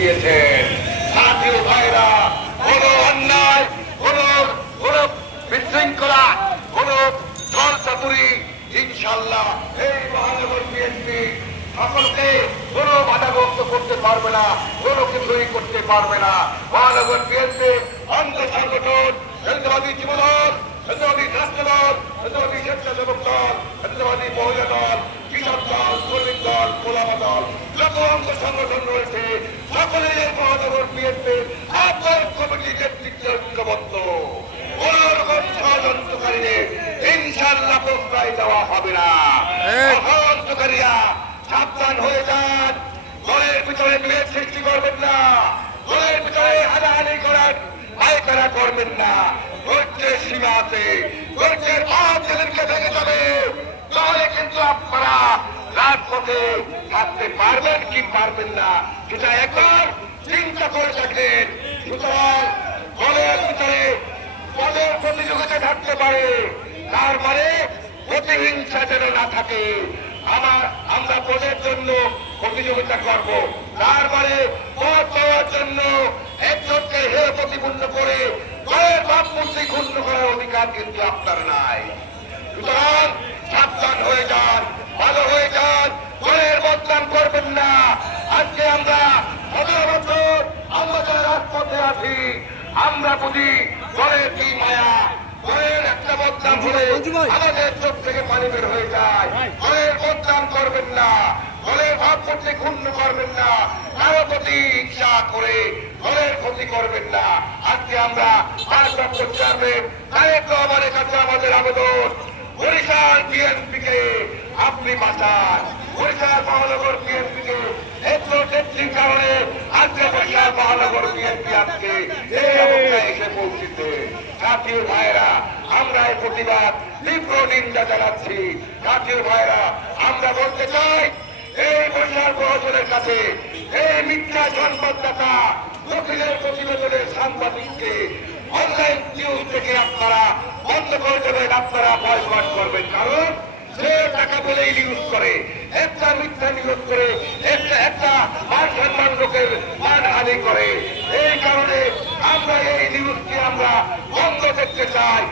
দিয়েছেন। সাথী ভাইরা, কোন অন্যায়, কোন বিশৃঙ্খলা, কোন ছলচাতুরি ইনশাআল্লাহ এই মহানগর বিএনপি সকলকে কোনো বাধাগ্রস্ত করতে পারবে না, কোনো কিছুই করতে পারবে না। মহানগর বিএনপি অন্ধ সংগঠন, হিন্দুবাদী যুবদল, হিন্দুবাদী ছাত্র দল, হিন্দুবাদী স্বেচ্ছাসেবক দল, হিন্দুবাদী মহিলা দল, কৃষক দল, শ্রমিক দল, গোলামা দল, যত অঙ্গ সংগঠন রয়েছে সকলেই এই মহানগর বিএনপির আহ্বায়ক কমিটির নেতৃত্বে ঐক্যবদ্ধ। কোন রকম ষড়যন্ত্রকারীদের ইনশাআল্লাহ প্রশ্রয় দেওয়া হবে না। ষড়যন্ত্রকারীরা সাবধান হয়ে যান, ঘরের ভিতরে বিভেদ সৃষ্টি করবেন না, ঘরের ভিতরে হানাহানি করার পায়খানা করবেন না। ধৈর্যের সীমা আছে, ধৈর্যের পথ যেদিনকে ভেঙে যাবে তাহলে কিন্তু আপনারা রাজপথে থাকতে পারবেন কি পারবেন না সেটা একবার চিন্তা করে দেখেন। সুতরাং ঘরের ভিতরে পদের প্রতিযোগিতা থাকতে পারে, তার মানে প্রতিহিংসা যেন না থাকে। আমরা পদের জন্য প্রতিযোগিতা করব, তার মানে পদ পাওয়ার জন্য একজনকে হেয় প্রতিপূর্ণ করে ঘরের ভাবমূর্তি ক্ষুণ্ণ করার অধিকার কিন্তু আপনার নাই। সুতরাং সাবধান হয়ে যান, ভালো হয়ে যান, ঘরের বদনাম করবেন না। আজকে আমরা ১৫ বছর আমরা যারা রাজপথে আছি, আমরা বুঝি ঘরের কি মায়া, ঘরের একটা বদনাম হলে আমাদের চোখ থেকে পানি বের হয়ে যায়। ঘরের বদনাম করবেন না, ঘরের ভাবমূর্তি ক্ষুণ্ণ করবেন না, কারো প্রতি ইচ্ছা করে ঘরের ক্ষতি করবেন না। আজকে আমরা ভারপ্রাপ্ত চেয়ারম্যান তারেক রহমানের কাছে আমাদের আবেদন, বরিশাল বিএনপিকে আপনি বাঁচান। বরিশাল মহানগর বিএনপিকে নেত্রীর কারণে আজকে বরিশাল মহানগর বিএনপি আজকে এই অবস্থায় এসে পৌঁছেছে। সাথী ভাইরা, আমরা এই প্রতিবাদ তীব্র নিন্দা জানাচ্ছি। সাথী ভাইরা, আমরা বলতে চাই এই বরিশাল প্রশাসনের কাছে এই মিথ্যা সংবাদদাতা দক্ষিণের প্রতিবেদনের সাংবাদিককে অনলাইন নিউজ থেকে আপনারা বন্ধ করে দেবেন, আপনারা বয়কট করবেন। কারণ সে টাকা বলেই নিউজ করে, একটা মিথ্যা নিউজ করে, একটা মান সম্মান লোকের মানহানি করে। এই কারণে আমরা এই নিউজকে আমরা বন্ধ করতে চাই।